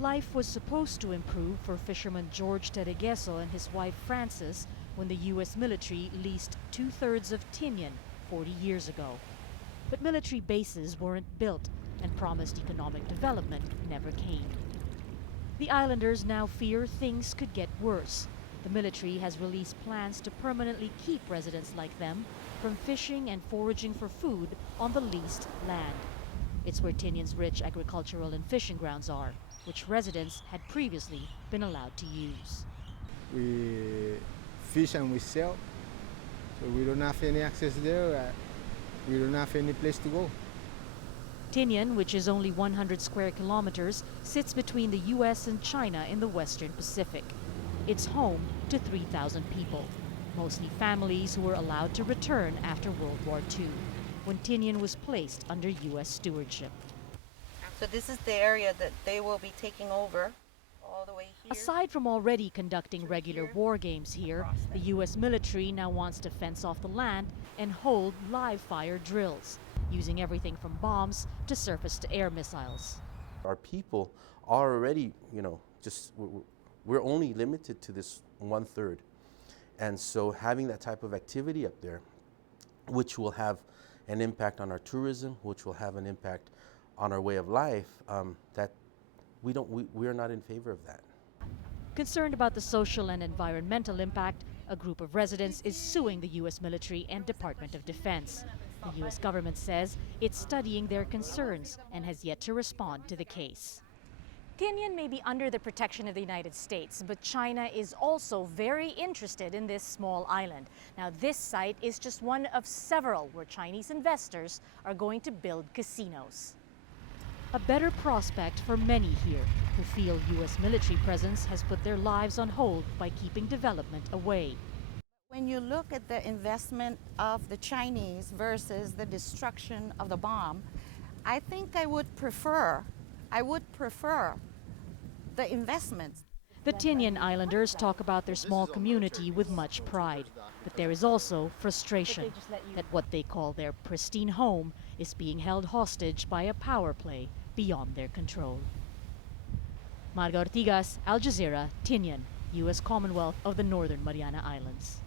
Life was supposed to improve for fisherman George Teregueso and his wife Frances when the U.S. military leased 2/3 of Tinian 40 years ago. But military bases weren't built, and promised economic development never came. The islanders now fear things could get worse. The military has released plans to permanently keep residents like them from fishing and foraging for food on the leased land. It's where Tinian's rich agricultural and fishing grounds are, which residents had previously been allowed to use. We fish and we sell, so we don't have any access there. We don't have any place to go. Tinian, which is only 100 square kilometers, sits between the U.S. and China in the Western Pacific. It's home to 3,000 people, mostly families who were allowed to return after World War II, when Tinian was placed under U.S. stewardship. So this is the area that they will be taking over all the way here. Aside from already conducting regular war games here, the U.S. military now wants to fence off the land and hold live fire drills, using everything from bombs to surface-to-air missiles. Our people are already, we're only limited to this 1/3. And so having that type of activity up there, which will have an impact on our tourism, which will have an impact on our way of life, that we are not in favor of that. Concerned about the social and environmental impact, a group of residents is suing the U.S. military and Department of Defense. The U.S. government says it's studying their concerns and has yet to respond to the case. Tinian may be under the protection of the United States, but China is also very interested in this small island. Now, this site is just one of several where Chinese investors are going to build casinos. A better prospect for many here who feel U.S. military presence has put their lives on hold by keeping development away. When you look at the investment of the Chinese versus the destruction of the bomb, I think I would prefer the investments. The Tinian Islanders talk about their small community with much pride, but there is also frustration that what they call their pristine home is being held hostage by a power play beyond their control. Marga Ortigas, Al Jazeera, Tinian, U.S. Commonwealth of the Northern Mariana Islands.